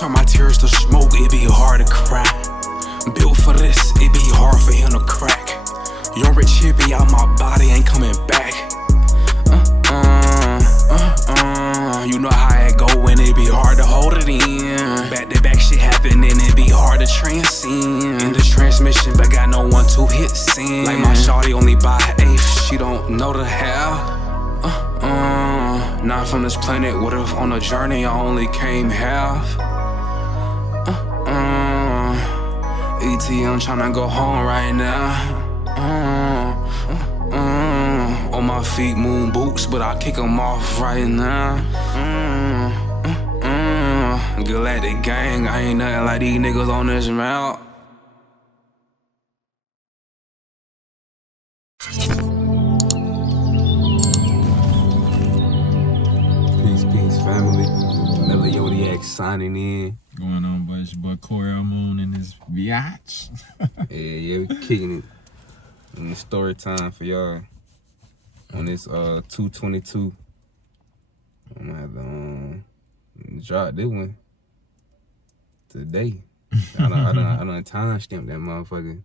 Turn my tears to smoke, it be hard to cry. Built for this, it be hard for him to crack. Young rich hippie out my body, ain't coming back. You know how it go when it be hard to hold it in. Back to back shit happen and it be hard to transcend. In the transmission, but got no one to hit send. Like my shawty only by eighth, she don't know the how. Not from this planet, what if on a journey I only came half? ET, I'm tryna go home right now. On my feet, moon boots, but I kick them off right now. Galactic gang, I ain't nothing like these niggas on this route. Peace, family. Meliodiacs signing in. Going on, boy? It's your boy Kori, Amun in this biatch. yeah, we kicking it. And it's story time for y'all. On this 222. I'm gonna have to drop this one today. I done time stamped that motherfucker.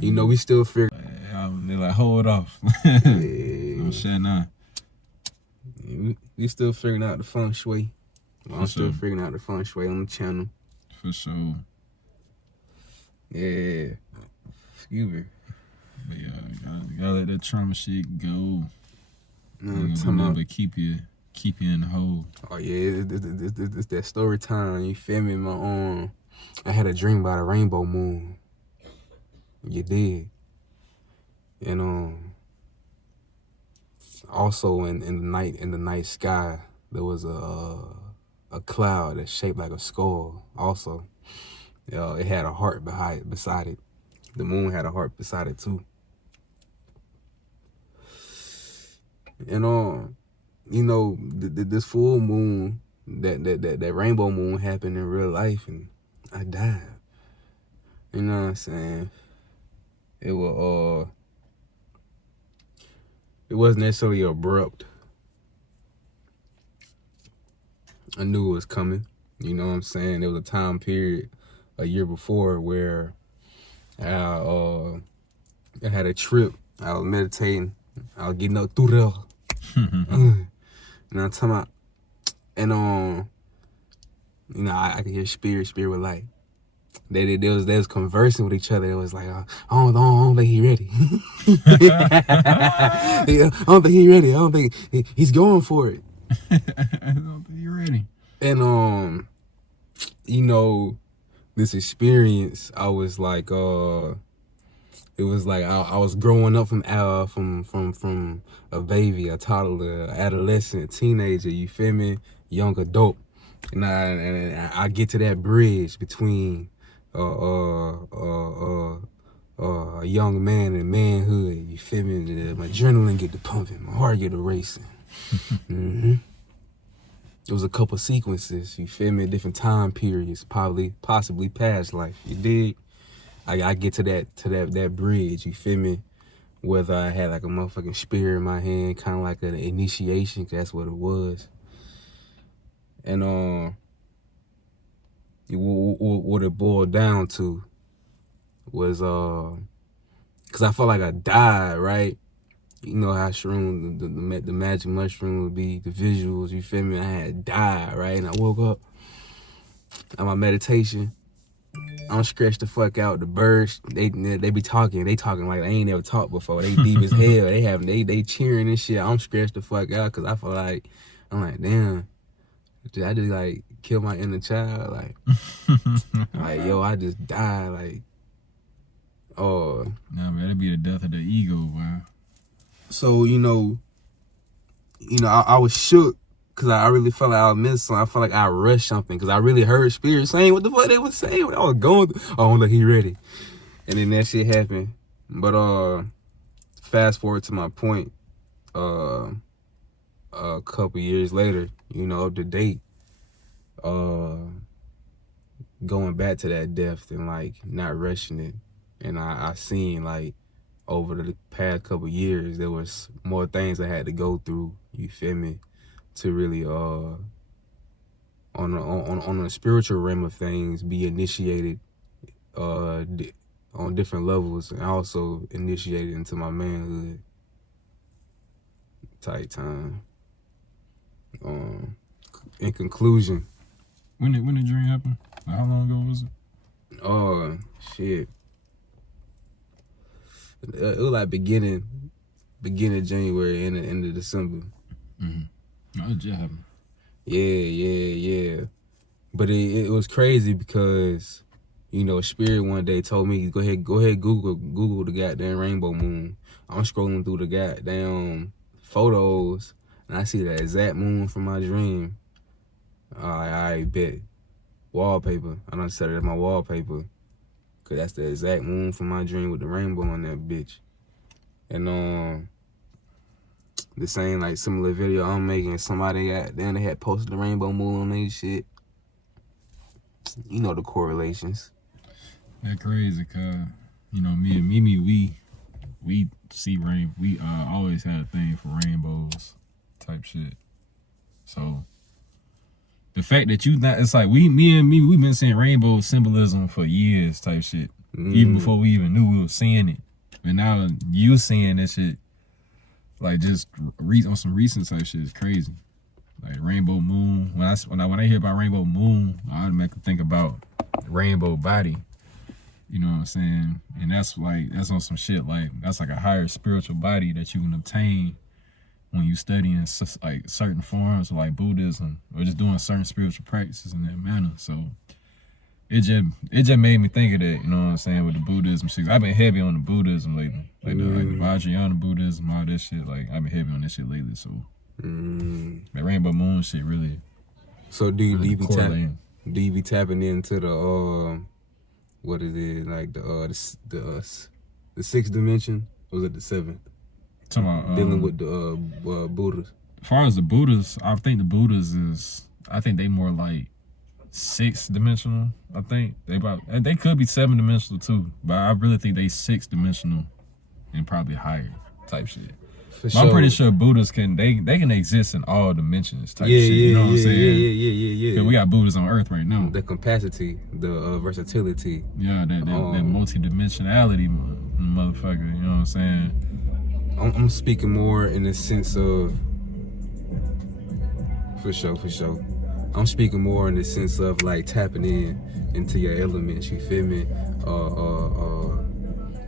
You know, we still figure. They're like, hold off. Don't share now. We still figuring out the feng shui. I'm still figuring out the feng shui on the channel. For sure. Yeah. Excuse me. But yeah, you gotta let that trauma shit go. But keep you in the hole. Oh yeah, it's that story time. You feel me? I had a dream about a rainbow moon. You did. And also in the night sky there was a cloud that's shaped like a skull. Also, it had a heart beside it. The moon had a heart beside it too. And you know, this full moon, that rainbow moon happened in real life, and I died. You know what I'm saying? It wasn't necessarily abrupt. I knew it was coming. You know what I'm saying? There was a time period a year before where I had a trip. I was meditating. I was getting up through there. And I'm talking about, and you know, I could hear spirit was like, they was conversing with each other. It was like, I don't think he ready. I don't think he ready. I don't think he's going for it. I don't think you're ready. And you know, this experience, I was like, it was like I was growing up from a baby, a toddler, adolescent, teenager. You feel me? Young adult, and I get to that bridge between a young man and manhood. You feel me? My adrenaline get to pumping, my heart get to racing. It was a couple sequences. You feel me? Different time periods, possibly past life. You dig? I get to that bridge, you feel me? Whether I had like a motherfucking spear in my hand, kind of like an initiation, 'cause that's what it was. And what it boiled down to was, 'cause I felt like I died, right? You know how shrooms, the magic mushroom would be, the visuals, you feel me? I had died, right? And I woke up at my meditation. I'm stretched the fuck out. The birds, they be talking. They talking like they ain't never talked before. They deep as hell. They cheering and shit. I'm stretched the fuck out because I feel like, I'm like, damn, did I just like kill my inner child? Like, yo, I just died. Like, oh. Nah, man, that'd be the death of the ego, man. So, you know, I was shook. Cause I really felt like I missed something. I felt like I rushed something. Cause I really heard spirits saying what the fuck they was saying when I was going through. Oh, look, he ready. And then that shit happened. But fast forward to my point. A couple years later, you know, up to date. Going back to that depth and like not rushing it. And I seen like over the past couple years there was more things I had to go through. You feel me? To really on a spiritual realm of things, be initiated on different levels, and also initiated into my manhood type time. In conclusion, when the dream happened? How long ago was it? Oh shit! It was like beginning January and the end of December. No, it just happened. Yeah. But it was crazy because, you know, Spirit one day told me, go ahead, Google the goddamn rainbow moon. I'm scrolling through the goddamn photos and I see the exact moon from my dream. I bet. Wallpaper. I done set it as my wallpaper. Cause that's the exact moon from my dream with the rainbow on that bitch. And the same like similar video I'm making, somebody they had posted the rainbow moon on their shit. You know the correlations. That crazy, cause you know me and Mimi, we see rain. We always had a thing for rainbows, type shit. So the fact that it's like me and Mimi, we've been seeing rainbow symbolism for years, type shit. Even before we even knew we were seeing it. And now you seeing this shit, like just on some recent type shit is crazy. Like rainbow moon. When I hear about rainbow moon, I automatically think about rainbow body. You know what I'm saying? And that's on some shit like that's like a higher spiritual body that you can obtain when you studying like certain forms of like Buddhism or just doing certain spiritual practices in that manner. So it just made me think of that, you know what I'm saying, with the Buddhism shit. I've been heavy on the Buddhism lately. Like the Vajrayana Buddhism, all that shit. Like I've been heavy on that shit lately. So that rainbow moon shit really. So do you be tapping into the what it is, like the sixth dimension? Or was it the seventh? Dealing with the Buddhas. As far as the Buddhas, I think the Buddhas they more like 6 dimensional. I think they could be 7 dimensional too, but I really think they 6 dimensional and probably higher type shit. Sure. I'm pretty sure Buddhas can exist in all dimensions type shit. You know what I'm saying? Yeah. Because we got Buddhas on Earth right now. The capacity, the versatility. Yeah, that multi-dimensionality, motherfucker. You know what I'm saying? I'm speaking more in the sense of, for sure. I'm speaking more in the sense of like tapping into your elements. You feel me?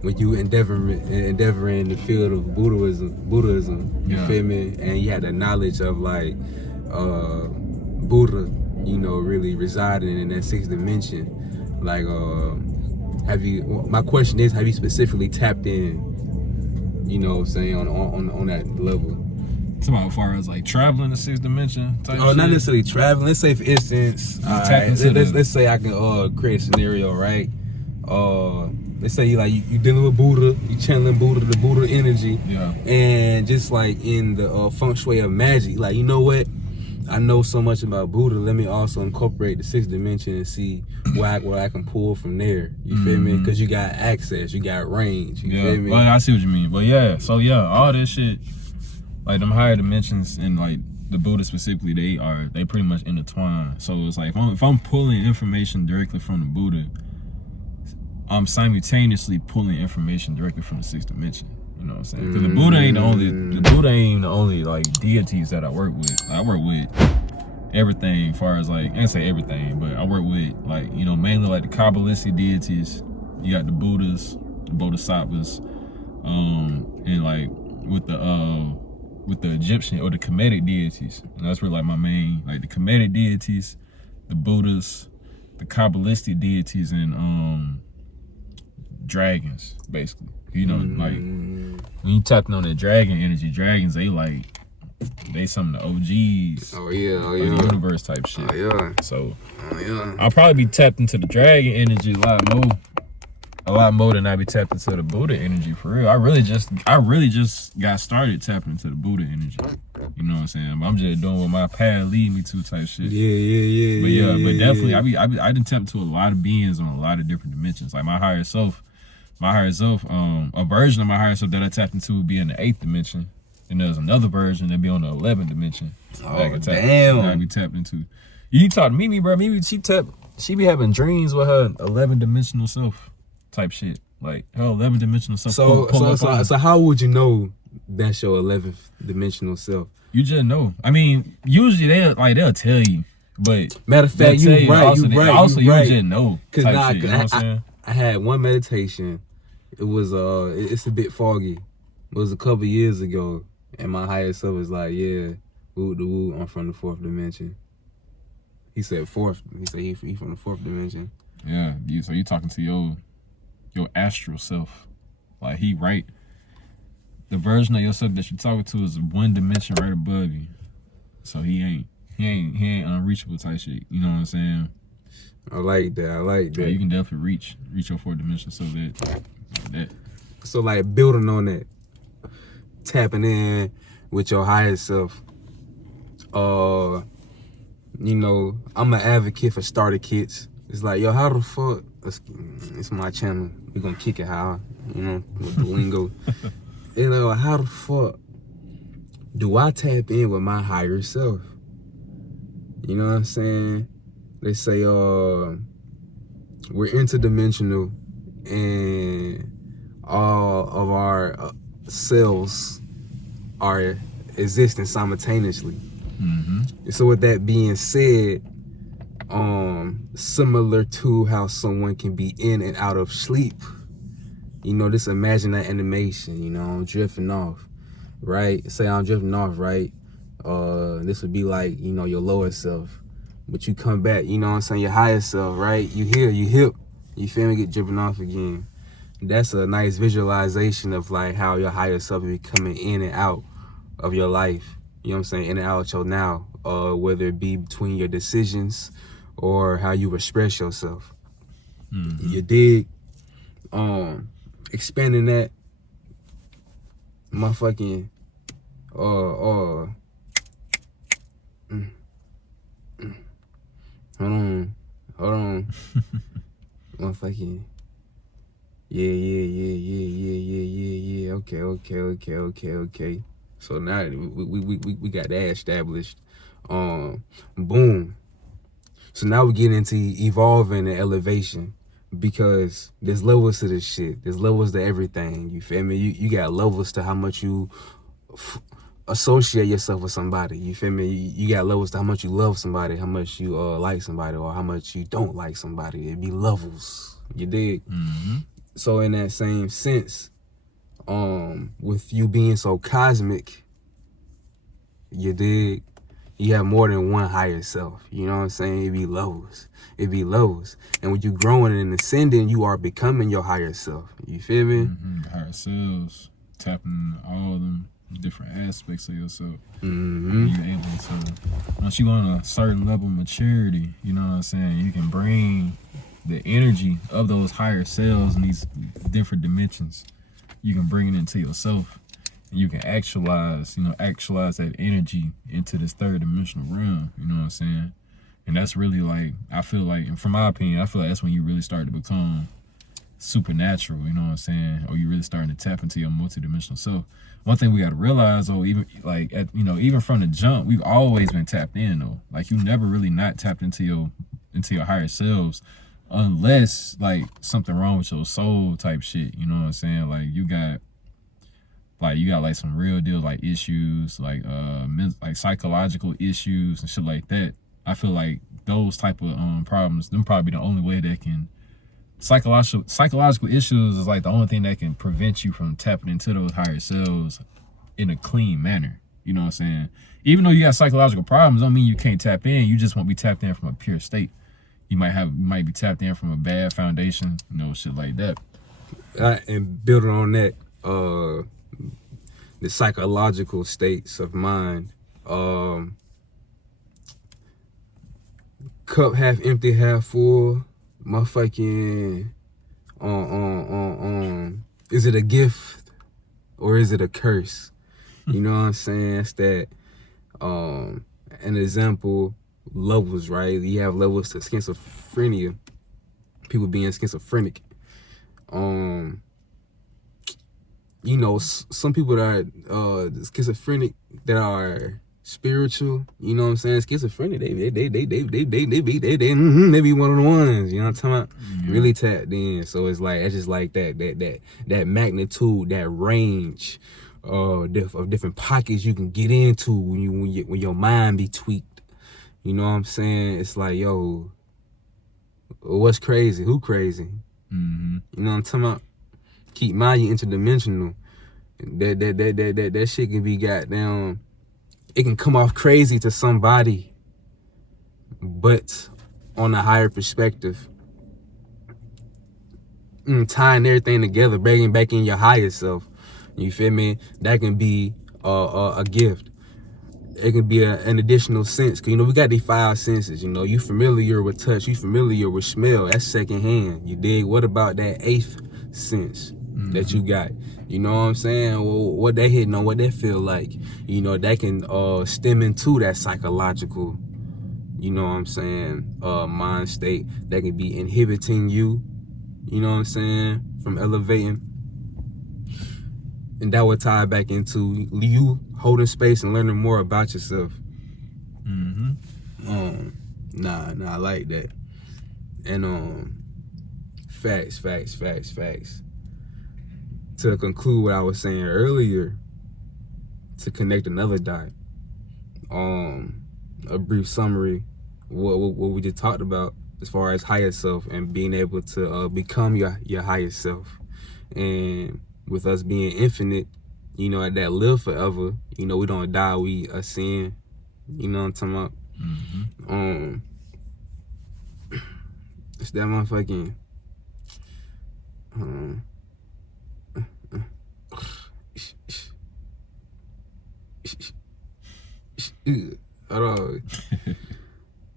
When you endeavoring the field of Buddhism, you feel me? And you had the knowledge of like Buddha, you know, really residing in that 6th dimension. Like, my question is, have you specifically tapped in? You know what I'm saying, on that level. It's about as far as like traveling the 6th dimension type shit? Not necessarily traveling. Let's say for instance, let's say I can create a scenario, right? Let's say you dealing with Buddha, you channeling Buddha, the Buddha energy. Yeah. And just like in the feng shui of magic, like, you know what? I know so much about Buddha, let me also incorporate the 6th dimension and see what I can pull from there. You feel me? Because you got access, you got range. You feel me? Well, I see what you mean. But yeah, so yeah, all this shit, like them higher dimensions and like the Buddha specifically, they pretty much intertwine. So it's like if I'm pulling information directly from the Buddha, I'm simultaneously pulling information directly from the 6th dimension. You know what I'm saying? Because the Buddha ain't the only like deities that I work with. I work with everything, as far as like, I ain't say everything, but I work with like, you know, mainly like the Kabbalistic deities. You got the Buddhas, the Bodhisattvas, and like with the Egyptian or the Kemetic deities. And that's really like my main, like the Kemetic deities, the Buddhas, the Kabbalistic deities, and dragons, basically. You know, like when you tapping on that dragon energy, dragons, they some of the OGs. Oh yeah. The universe type shit. Oh yeah. So I'll probably be tapped into the dragon energy a lot more than I be tapped into the Buddha energy, for real. I really just got started tapping into the Buddha energy. You know what I'm saying? I'm just doing what my path lead me to type shit. Yeah. But definitely I done tapped into a lot of beings on a lot of different dimensions. Like my higher self, a version of my higher self that I tapped into would be in the 8th dimension. And there's another version that be on the 11th dimension. Oh, damn. That be tapped into. You talk to Mimi, bro. Mimi, she be having dreams with her 11 dimensional self type shit. Like her 11 dimensional self. So how would you know that's your 11th dimensional self? You just know. I mean, usually they'll tell you, but matter of fact, you right. You just know. Cause shit, you know what I'm saying? I had one meditation. It was it's a bit foggy. It was a couple years ago, and my higher self was like, "Yeah, woo the woo, I'm from the 4th dimension." He said fourth. He said he from the 4th dimension. Yeah, so you talking to your astral self, like he right. The version of yourself that you're talking to is one dimension right above you. So he ain't unreachable type shit. You know what I'm saying? I like that. Yeah, you can definitely reach your 4th dimension. So that. So like building on that, tapping in with your higher self. You know, I'm an advocate for starter kits. It's like, yo, how the fuck? It's my channel. We gonna kick it how, you know, with the lingo. You know, how the fuck do I tap in with my higher self? You know what I'm saying? They say we're interdimensional and all of our cells are existing simultaneously. Mm-hmm. So with that being said, similar to how someone can be in and out of sleep, you know, just imagine that animation, you know, I'm drifting off, right? Say I'm drifting off, right? This would be like, you know, your lower self. But you come back, you know what I'm saying, your higher self, right? You here, you hip, you feel me, get dripping off again. That's a nice visualization of like how your higher self will be coming in and out of your life. You know what I'm saying, in and out your now, whether it be between your decisions or how you express yourself. Mm-hmm. You dig? Expanding that, motherfucking, hold on, motherfucking, yeah, okay. So now we got that established. Boom. So now we get into evolving and elevation, because there's levels to this shit. There's levels to everything. You feel me? You got levels to how much you associate yourself with somebody. You feel me? You got levels to how much you love somebody, how much you like somebody, or how much you don't like somebody. It be levels. You dig? Mm-hmm. So in that same sense, with you being so cosmic, you dig, you have more than one higher self. You know what I'm saying? It be levels. And when you growing and ascending, you are becoming your higher self. You feel me? Mm-hmm. The higher selves, tapping all of them different aspects of yourself. Mm-hmm. You're able to, once you on a certain level of maturity, you know what I'm saying, you can bring the energy of those higher selves in these different dimensions. You can bring it into yourself. And you can actualize that energy into this 3rd dimensional realm. You know what I'm saying? And that's really like, I feel like, and from my opinion, I feel like that's when you really start to become supernatural, you know what I'm saying? Or you really starting to tap into your multidimensional self. One thing we got to realize, though, even like even from the jump, we've always been tapped in, though. Like you never really not tapped into your higher selves, unless like something wrong with your soul type shit. You know what I'm saying? Like you got like some real deal like issues, like psychological issues and shit like that. I feel like those type of problems, them probably the only way that can psychological issues is like the only thing that can prevent you from tapping into those higher selves in a clean manner. You know what I'm saying? Even though you got psychological problems, don't mean you can't tap in. You just won't be tapped in from a pure state. You might be tapped in from a bad foundation, you know, shit like that. And building on that, the psychological states of mind, cup half empty, half full, motherfucking, is it a gift or is it a curse? You know what I'm saying? It's that, an example, levels, right? You have levels to schizophrenia, people being schizophrenic. you know, some people that are schizophrenic that are spiritual, you know what I'm saying? Schizophrenic, they be one of the ones, you know what I'm talking about? Yeah. Really tapped in. So it's like, it's just like that magnitude, that range of different pockets you can get into when your mind be tweaked. You know what I'm saying? It's like, yo, what's crazy? Who crazy? Mm-hmm. You know what I'm talking about? Keep mind you interdimensional. That shit can be goddamn. It can come off crazy to somebody, but on a higher perspective, tying everything together, bringing back in your higher self. You feel me? That can be a gift. It can be an additional sense. Cause you know we got these 5 senses. You know, you familiar with touch, you familiar with smell. That's secondhand. You dig? What about that 8th sense that you got? You know what I'm saying? Well, what they hitting on, what they feel like. You know, that can stem into that psychological, you know what I'm saying, mind state that can be inhibiting you, you know what I'm saying, from elevating. And that would tie back into you holding space and learning more about yourself. Nah, I like that. And facts. To conclude what I was saying earlier, to connect another dot, a brief summary, what we just talked about as far as higher self and being able to become your higher self. And with us being infinite, you know, that live forever, you know, we don't die, we ascend. You know what I'm talking about? It's that motherfucking hold on.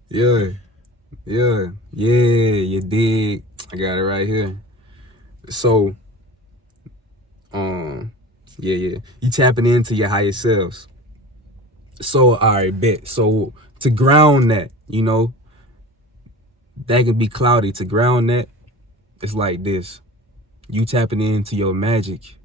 Yeah, you dig. I got it right here. So yeah, you tapping into your higher selves. So all right, bet. So to ground that, you know, that can be cloudy. To ground that, it's like this. You tapping into your magic,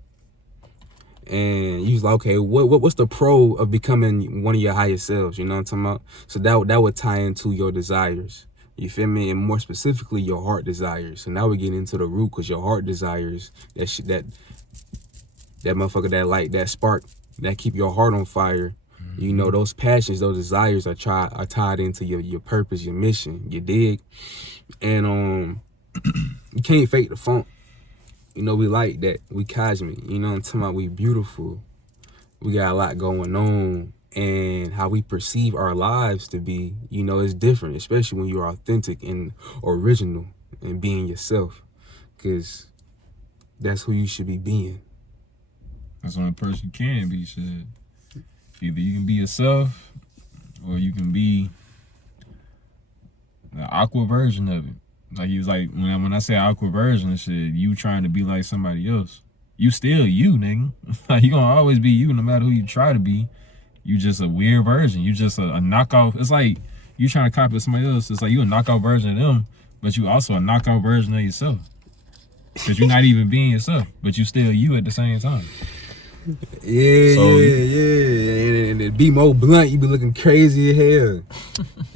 and you like, okay, what's the pro of becoming one of your higher selves? You know what I'm talking about? So that would tie into your desires. You feel me? And more specifically, your heart desires. So now we get into the root, because your heart desires, that motherfucker, that light, that spark, that keep your heart on fire. You know, those passions, those desires are tied into your purpose, your mission. You dig? And you can't fake the funk. You know, we like that. We cosmic. You know what I'm talking about? We beautiful. We got a lot going on. And how we perceive our lives to be, you know, is different, especially when you're authentic and original and being yourself. Because that's who you should be being. That's the only person you can be, shit. Either you can be yourself, or you can be the aqua version of it. Like, he was like, when I say aqua version, shit, you trying to be like somebody else. You still you, nigga. Like, you gonna always be you, no matter who you try to be. You just a weird version. You just a knockoff. It's like you trying to copy somebody else. It's like you a knockoff version of them, but you also a knockoff version of yourself. Because you're not even being yourself, but you still you at the same time. Yeah. And to be more blunt, you be looking crazy as hell.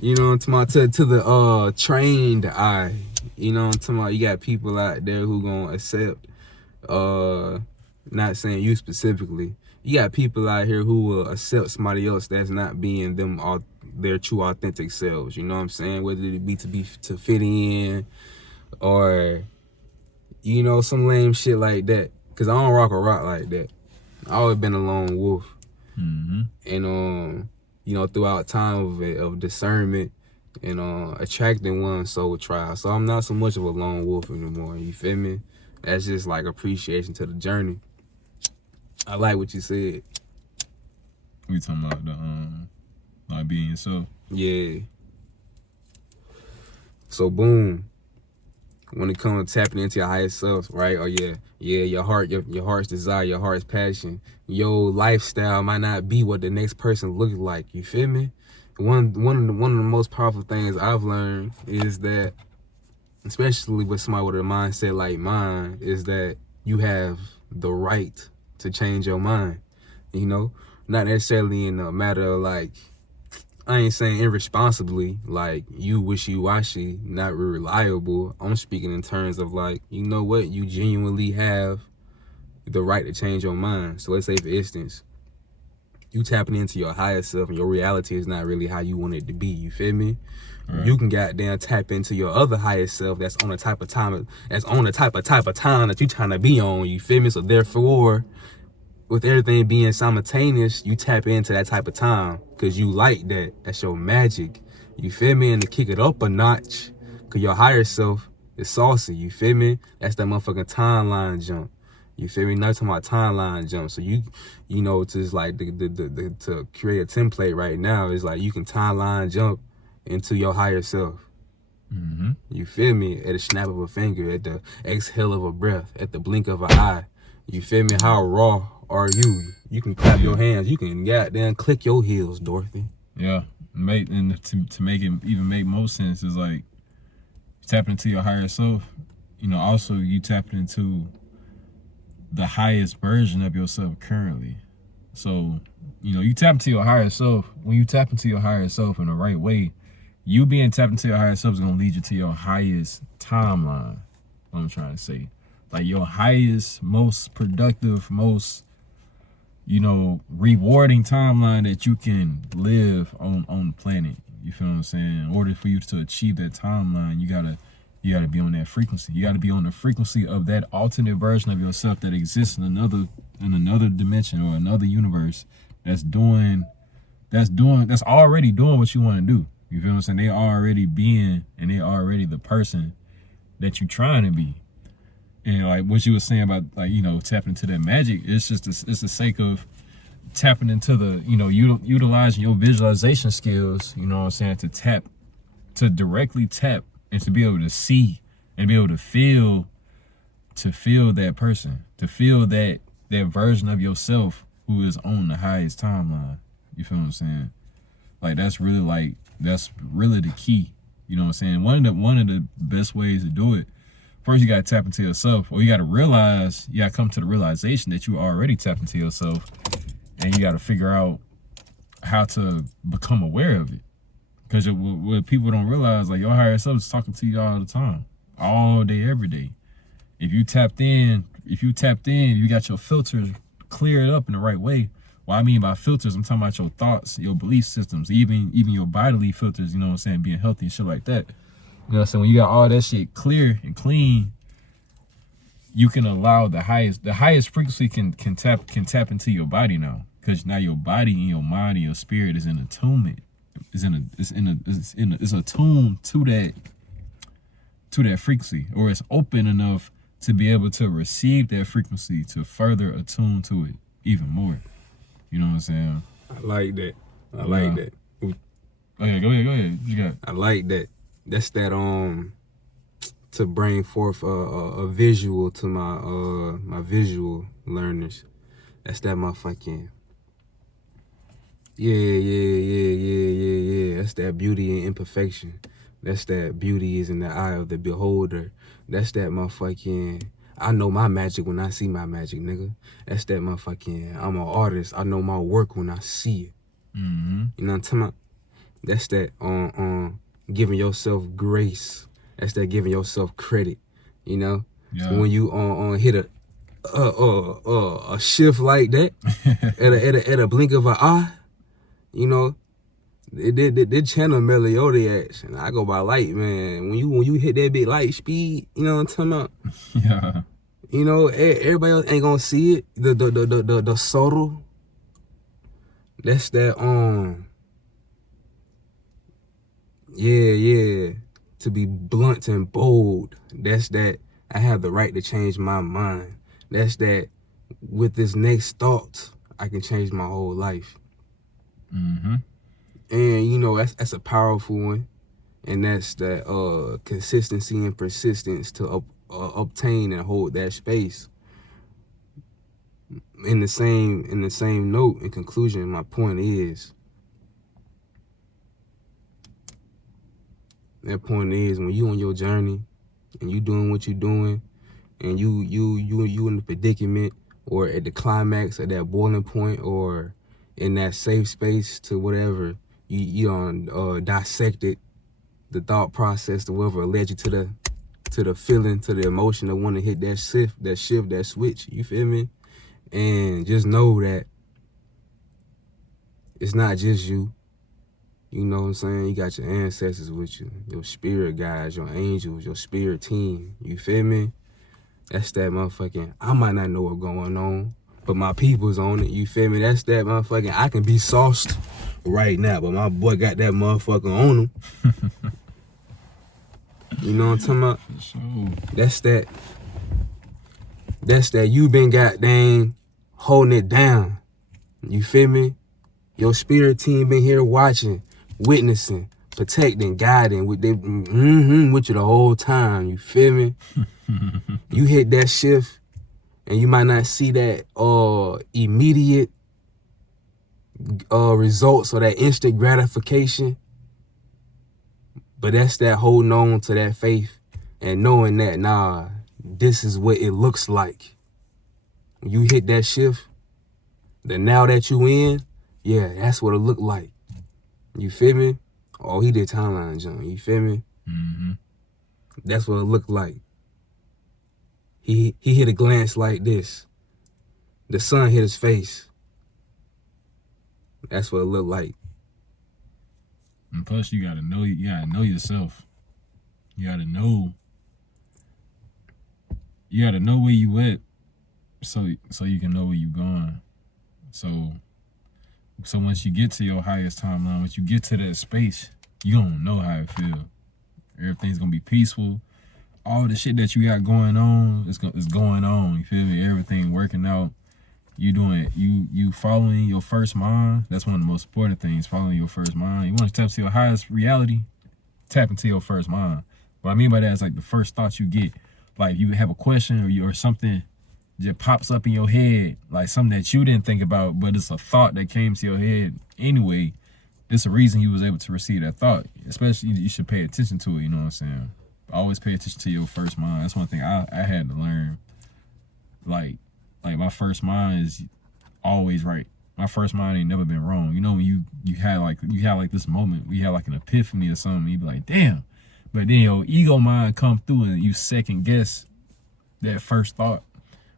You know what I'm talking about? To the trained eye. You know what I'm talking about? You got people out there who gonna accept, not saying you specifically. You got people out here who will accept somebody else that's not being them, their true authentic selves. You know what I'm saying? Whether it be to fit in, or, you know, some lame shit like that. Cause I don't rock like that. I always been a lone wolf. And you know, throughout time of discernment and attracting one soul trial. So I'm not so much of a lone wolf anymore. You feel me? That's just like appreciation to the journey. I like what you said. We talking about the like being yourself. Yeah. So boom. When it comes to tapping into your highest self, right? Or your heart, your heart's desire, your heart's passion, your lifestyle might not be what the next person looks like. You feel me? One of the most powerful things I've learned is that, especially with somebody with a mindset like mine, is that you have the right to change your mind. You know, not necessarily in a matter of like, I ain't saying irresponsibly, like you wishy-washy, not reliable. I'm speaking in terms of like, you know what, you genuinely have the right to change your mind. So let's say, for instance, you tapping into your higher self and your reality is not really how you want it to be. You feel me? Right. You can goddamn tap into your other higher self that's on the type of time that you trying to be on. You feel me? So therefore, with everything being simultaneous, you tap into that type of time because you like that. That's your magic. You feel me? And to kick it up a notch, because your higher self is saucy. You feel me? That's that motherfucking timeline jump. You feel me? Not talking about timeline jump. So you know, just like to create a template right now is like you can timeline jump into your higher self. Mm-hmm. You feel me? At a snap of a finger, at the exhale of a breath, at the blink of an eye. You feel me? How raw are you? You can clap your hands. You can goddamn click your heels, Dorothy. Yeah. And to make it even make more sense is like tapping into your higher self. You know, also you tapping into the highest version of yourself currently. So, you know, you tap into your higher self. When you tap into your higher self in the right way, you being tapped into your higher self is going to lead you to your highest timeline. What I'm trying to say. Like your highest, most productive, most, you know, rewarding timeline that you can live on the planet. You feel what I'm saying? In order for you to achieve that timeline, you gotta be on that frequency. You gotta be on the frequency of that alternate version of yourself that exists in another dimension or another universe that's already doing what you want to do. You feel what I'm saying? They already being and they already the person that you're trying to be. And like what you were saying about like, you know, tapping into that magic, it's the sake of tapping into the, you know, utilizing your visualization skills, you know what I'm saying, to directly tap and to be able to see and be able to feel that person, to feel that version of yourself who is on the highest timeline. You feel what I'm saying? Like that's really the key. You know what I'm saying? One of the best ways to do it, first you gotta tap into yourself, or you gotta come to the realization that you already tapped into yourself, and you gotta figure out how to become aware of it. Because what people don't realize, like your higher self is talking to you all the time, all day, every day. If you tapped in, you got your filters cleared up in the right way. What I mean by filters, I'm talking about your thoughts, your belief systems, even your bodily filters, you know what I'm saying, being healthy and shit like that. You know what I'm saying? When you got all that shit clear and clean, you can allow the highest frequency can tap into your body now. Because now your body and your mind and your spirit is in attunement. It's attuned to that frequency, or it's open enough to be able to receive that frequency to further attune to it even more. You know what I'm saying? I like that. I like that. Oh yeah, go ahead. You got it. I like that. That's that to bring forth a visual to my visual learners. That's that motherfucking yeah. That's that beauty and imperfection. That's that beauty is in the eye of the beholder. That's that motherfucking I know my magic when I see my magic, nigga. That's that motherfucking I'm an artist. I know my work when I see it. Mm-hmm. You know what I'm talking about? That's that giving yourself grace. That's that giving yourself credit. You know? Yeah. So when you hit a shift like that at a blink of an eye, you know, they channel Meliodiacs, and I go by light, man. When you hit that big light speed, you know what I'm talking about? Yeah. You know, everybody else ain't gonna see it. The subtle. That's that yeah. To be blunt and bold. That's that I have the right to change my mind. That's that with this next thought, I can change my whole life. Mm-hmm. And you know, that's a powerful one. And that's that consistency and persistence to obtain and hold that space. In the same note, in conclusion, my point is when you on your journey and you doing what you doing and you in the predicament or at the climax, at that boiling point, or in that safe space to whatever, you don't dissect it, the thought process, to whatever led you to the feeling, to the emotion of wanting to hit that shift, that switch. You feel me? And just know that it's not just you. You know what I'm saying? You got your ancestors with you, your spirit guides, your angels, your spirit team. You feel me? That's that motherfucking, I might not know what's going on, but my people's on it. You feel me? That's that motherfucking, I can be sauced right now, but my boy got that motherfucker on him. You know what I'm talking about? For sure. That's that you been goddamn holding it down. You feel me? Your spirit team been here watching, witnessing, protecting, guiding with with you the whole time. You feel me? You hit that shift and you might not see that immediate results or that instant gratification, but that's that holding on to that faith and knowing that, nah, this is what it looks like. You hit that shift, the now that you in, yeah, that's what it look like. You feel me? Oh, he did timeline jump. You feel me? Mm-hmm. That's what it looked like. He hit a glance like this. The sun hit his face. That's what it looked like. And plus, you gotta know yourself. You gotta know where you at, so you can know where you going. So once you get to your highest timeline, once you get to that space, you gonna know how it feel. Everything's gonna be peaceful. All the shit that you got going on is going on. You feel me? Everything working out. You doing it. You following your first mind. That's one of the most important things. Following your first mind. You want to tap to your highest reality. Tap into your first mind. What I mean by that is like the first thoughts you get. Like you have a question or something that pops up in your head, like something that you didn't think about, but it's a thought that came to your head anyway. There's a reason you was able to receive that thought. Especially, you should pay attention to it. You know what I'm saying? Always pay attention to your first mind. That's one thing I had to learn. Like my first mind is always right. My first mind ain't never been wrong. You know, when you had like this moment, we had like an epiphany or something, you be like, damn. But then your ego mind come through and you second guess that first thought.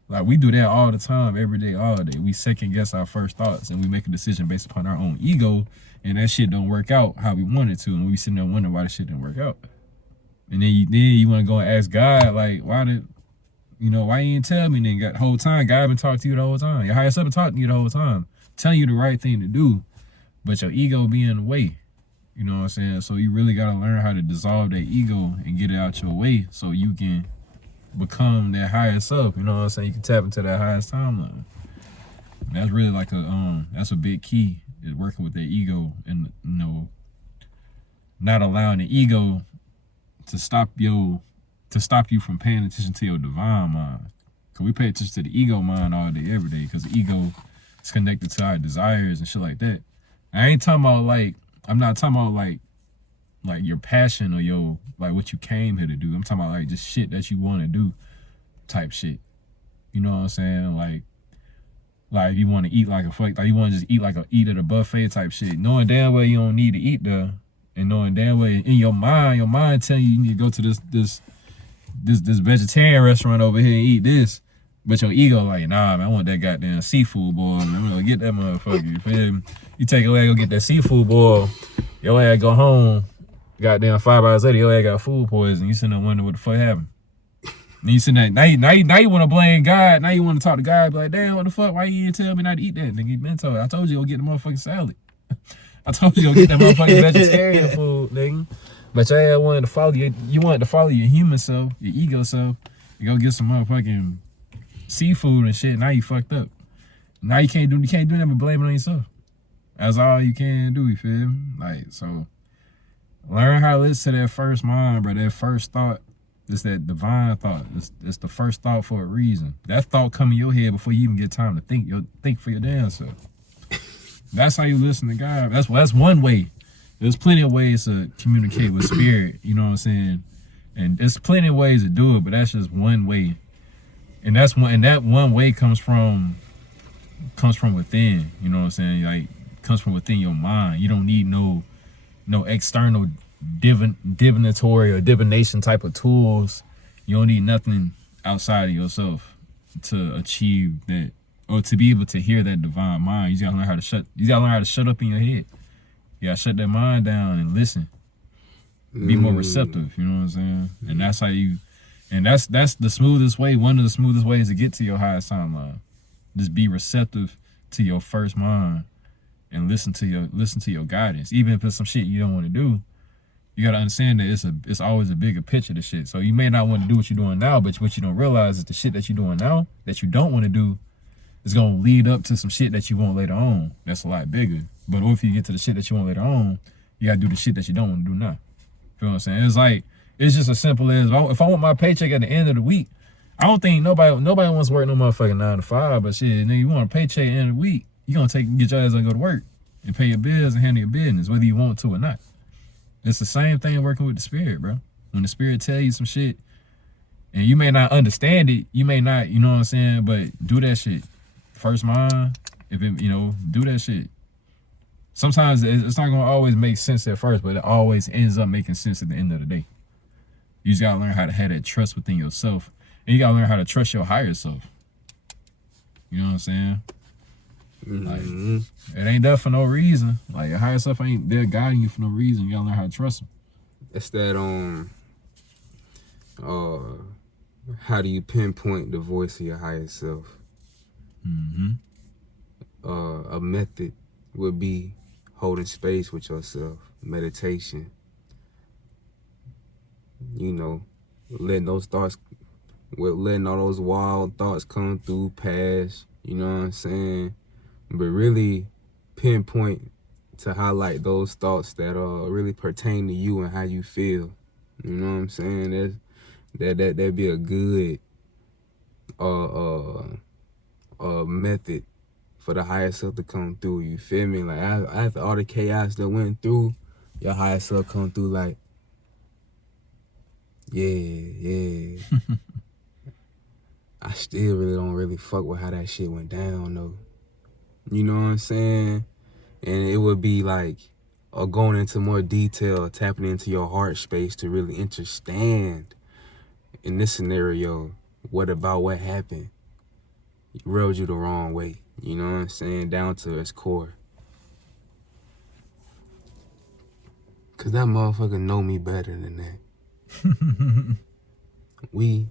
Like we do that all the time, every day, all day. We second guess our first thoughts and we make a decision based upon our own ego, and that shit don't work out how we want it to, and we sitting there wondering why the shit didn't work out. And then you want to go and ask God, like, why you didn't tell me? Nigga, the whole time, God been talking to you the whole time. Your higher self been talking to you the whole time, telling you the right thing to do, but your ego be in the way. You know what I'm saying? So you really gotta learn how to dissolve that ego and get it out your way, so you can become that higher self. You know what I'm saying? You can tap into that highest timeline. And that's really like that's a big key, is working with that ego and not allowing the ego to stop you from paying attention to your divine mind. Cause we pay attention to the ego mind all day, every day, because the ego is connected to our desires and shit like that. I'm not talking about like your passion or your, like, what you came here to do. I'm talking about like just shit that you want to do type shit. You know what I'm saying? Like if you want to eat like you want to just eat at a buffet type shit, knowing damn well you don't need to eat there, and knowing damn well in your mind telling you need to go to this vegetarian restaurant over here and eat this, but your ego like, nah, man, I want that goddamn seafood boil. I'm gonna get that motherfucker. You feel me? You take away, go get that seafood boil. Your ass go home. Goddamn 5 hours later, your ass got food poisoning. You sitting there wondering what the fuck happened. And you sitting there, now you want to blame God. Now you want to talk to God, be like, damn, what the fuck? Why you didn't tell me not to eat that? Nigga, you been told. I told you go get the motherfucking salad. I told you go get that motherfucking vegetarian food, nigga. But your ass wanted to follow you wanted to follow your human self, your ego self. You go get some motherfucking seafood and shit. Now you fucked up. Now you can't do nothing but blame it on yourself. That's all you can do, you feel me? Like, so learn how to listen to that first mind, bro. That first thought is that divine thought. It's the first thought for a reason. That thought come in your head before you even get time to think. You'll think for your damn self. That's how you listen to God. That's one way. There's plenty of ways to communicate with spirit, you know what I'm saying? And there's plenty of ways to do it, but that's just one way. And that one way comes from within. You know what I'm saying? Like, comes from within your mind. You don't need no external divinatory or divination type of tools. You don't need nothing outside of yourself to achieve that, or to be able to hear that divine mind. You gotta learn how to shut up in your head. You gotta shut that mind down and listen. Be more receptive, you know what I'm saying? And that's how you, and that's the smoothest way, one of the smoothest ways to get to your highest timeline. Just be receptive to your first mind and listen to your guidance. Even if it's some shit you don't want to do, you gotta understand that it's always a bigger picture to shit. So you may not want to do what you're doing now, but what you don't realize is the shit that you're doing now that you don't want to do is gonna lead up to some shit that you want later on. That's a lot bigger. But if you get to the shit that you want later on, you gotta do the shit that you don't want to do now. Feel what I'm saying? It's like, it's just as simple as, if I want my paycheck at the end of the week, I don't think nobody wants to work no motherfucking 9 to 5, but shit, nigga, you want a paycheck at the end of the week, you gonna get your ass and go to work and pay your bills and handle your business, whether you want to or not. It's the same thing working with the spirit, bro. When the spirit tell you some shit, and you may not understand it, you may not, you know what I'm saying, but do that shit. First mind, if it, do that shit. Sometimes it's not gonna always make sense at first, but it always ends up making sense at the end of the day. You just gotta learn how to have that trust within yourself. And you gotta learn how to trust your higher self. You know what I'm saying? Like, it ain't there for no reason. Like, your higher self ain't there guiding you for no reason. You gotta learn how to trust them. It's that how do you pinpoint the voice of your higher self? A method would be holding space with yourself, meditation. Letting all those wild thoughts come through, pass, you know what I'm saying? But really pinpoint to highlight those thoughts that really pertain to you and how you feel. You know what I'm saying? That'd be a good method for the higher self to come through. You feel me? Like, after all the chaos that went through, your higher self come through like, yeah. I still really don't fuck with how that shit went down though. You know what I'm saying? And it would be like, going into more detail, tapping into your heart space to really understand in this scenario, what happened rubbed you the wrong way. You know what I'm saying? Down to its core. Cause that motherfucker know me better than that. We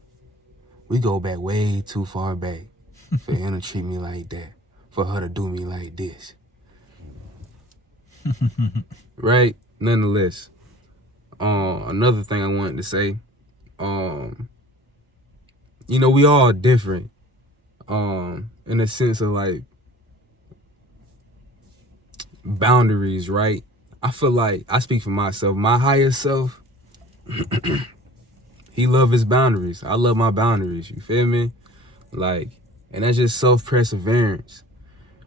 go back way too far back for him to treat me like that, for her to do me like this. Right? Nonetheless, another thing I wanted to say, we all different, in a sense of like boundaries, right? I feel like, I speak for myself, my higher self, he love his boundaries. I love my boundaries, you feel me? Like, and that's just self-perseverance.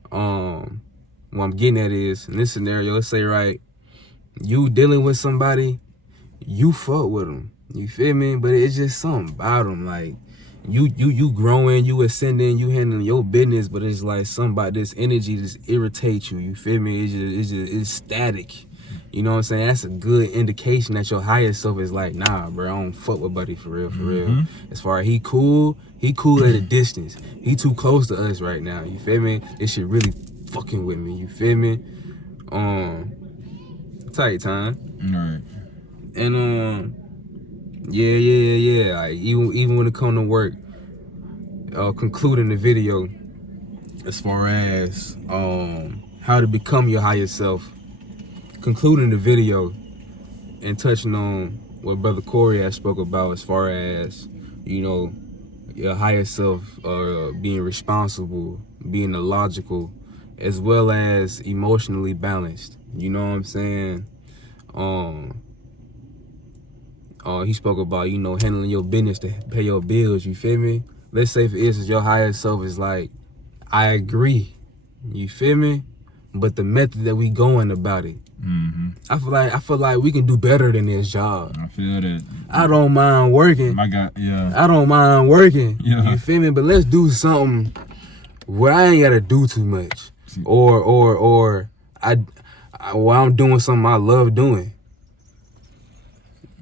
What I'm getting at is, in this scenario, let's say, right, you dealing with somebody, you fuck with them, you feel me? But it's just something about them, like, you growing, you ascending, you handling your business, but it's like something about this energy just irritates you, you feel me? It's static. You know what I'm saying? That's a good indication that your higher self is like, nah, bro, I don't fuck with buddy for real. As far as he cool at a distance. He too close to us right now, you feel me? This shit really fucking with me, you feel me? Tight time. Right. And yeah. Like, even when it come to work, concluding the video as far as how to become your higher self. Concluding the video and touching on what Brother Kori has spoke about as far as, your higher self being responsible, being illogical, as well as emotionally balanced. You know what I'm saying? He spoke about, handling your business to pay your bills, you feel me? Let's say, for instance, your higher self is like, I agree, you feel me? but the method that we going about it. Mm-hmm. I feel like we can do better than this job. I feel that. I don't mind working. My God, yeah. I don't mind working. Yeah. You feel me? But let's do something where I ain't gotta do too much, or while I'm doing something I love doing.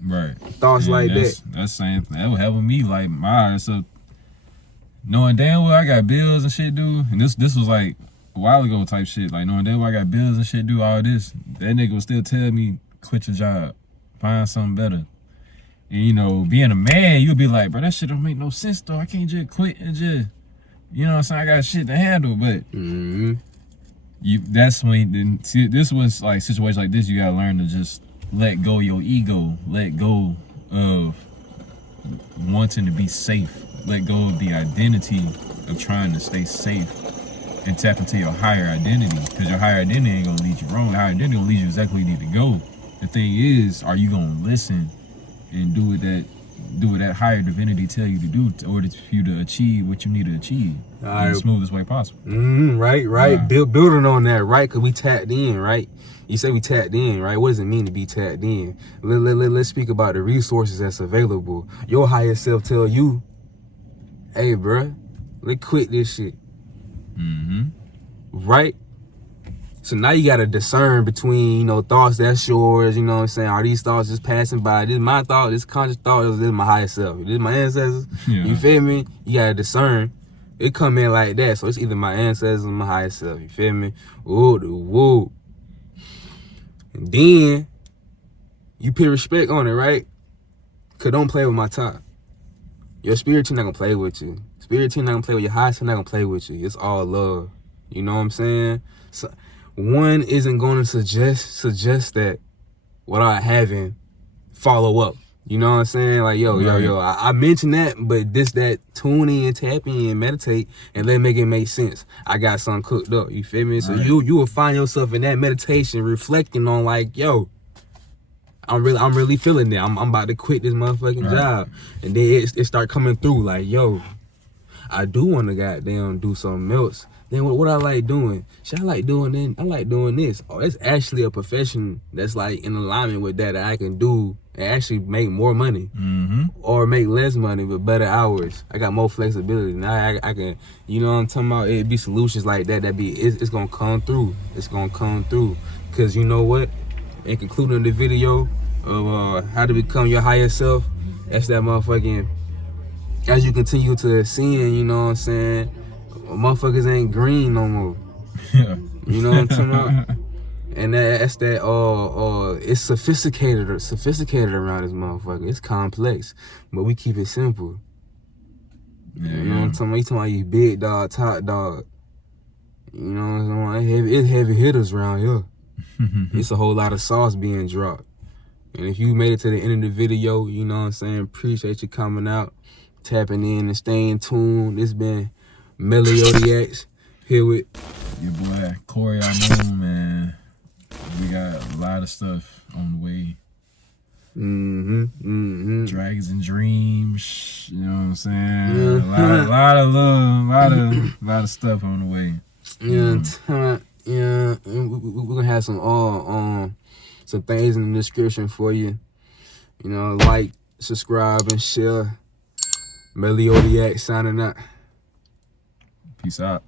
Right. Thoughts like that. That's same. That would help me like my eyes up. Knowing damn well I got bills and shit due, and this was like a while ago type shit. Like knowing damn well I got bills and shit due, all this. That nigga would still tell me quit your job, find something better. And you know, being a man, you'd be like, bro, that shit don't make no sense though. I can't just quit and just, you know what I'm saying? I got shit to handle, but that's when then see, this was like situations like this. You gotta learn to just let go your ego, let go of wanting to be safe, let go of the identity of trying to stay safe, and tap into your higher identity. Because your higher identity ain't gonna lead you wrong. Your higher identity gonna lead you exactly where you need to go. The thing is, are you gonna listen and do what that higher divinity tell you to do in order for you to achieve what you need to achieve in the smoothest way possible? Right. Yeah. Building on that, right? Because we tapped in, right? You say we tapped in, right? What does it mean to be tapped in? Let's speak about the resources that's available. Your higher self tell you, hey, bruh, let's quit this shit. Right? So now you got to discern between, you know, thoughts that's yours, you know what I'm saying? Are these thoughts just passing by? This is my thought, this conscious thought, this is my higher self. This is my ancestors. Yeah. You feel me? You got to discern. It come in like that. So it's either my ancestors or my higher self. You feel me? Woo. And then you put respect on it, right? Cause don't play with my top. Your spirit team not gonna play with you. Spirit team not gonna play with your high self, not gonna play with you. It's all love. You know what I'm saying? So one isn't gonna suggest that without having follow up. You know what I'm saying? Like, yo, I mentioned that, but that tune in, tap in, meditate, and let make it make sense. I got something cooked up. You feel me? So you will find yourself in that meditation reflecting on like, yo, I'm really feeling that. I'm about to quit this motherfucking job. And then it start coming through like, yo, I do want to goddamn do something else. Then what I like doing? Shit, I like doing this. Oh, it's actually a profession that's like in alignment with that I can do and actually make more money. Or make less money but better hours. I got more flexibility. Now I can, you know what I'm talking about? It be solutions like that it's gonna come through. It's gonna come through. Cause you know what? In concluding the video of how to become your higher self, that's that motherfucking, as you continue to ascend, you know what I'm saying? Motherfuckers ain't green no more. Yeah. You know what I'm talking about? And that's that it's sophisticated around this motherfucker. It's complex, but we keep it simple. Yeah, you know what I'm talking about? You talking about you big dog, top dog. You know what I'm saying? It's heavy hitters around here. It's a whole lot of sauce being dropped. And if you made it to the end of the video, you know what I'm saying? Appreciate you coming out, tapping in and staying tuned. This been Meliodiacs here with your boy Kori, Amun, man. We got a lot of stuff on the way. Dragons and dreams. You know what I'm saying? A lot of love, a lot of stuff on the way. We're gonna have some things in the description for you. You know, like, subscribe, and share. Meliodiacs signing out. Peace out.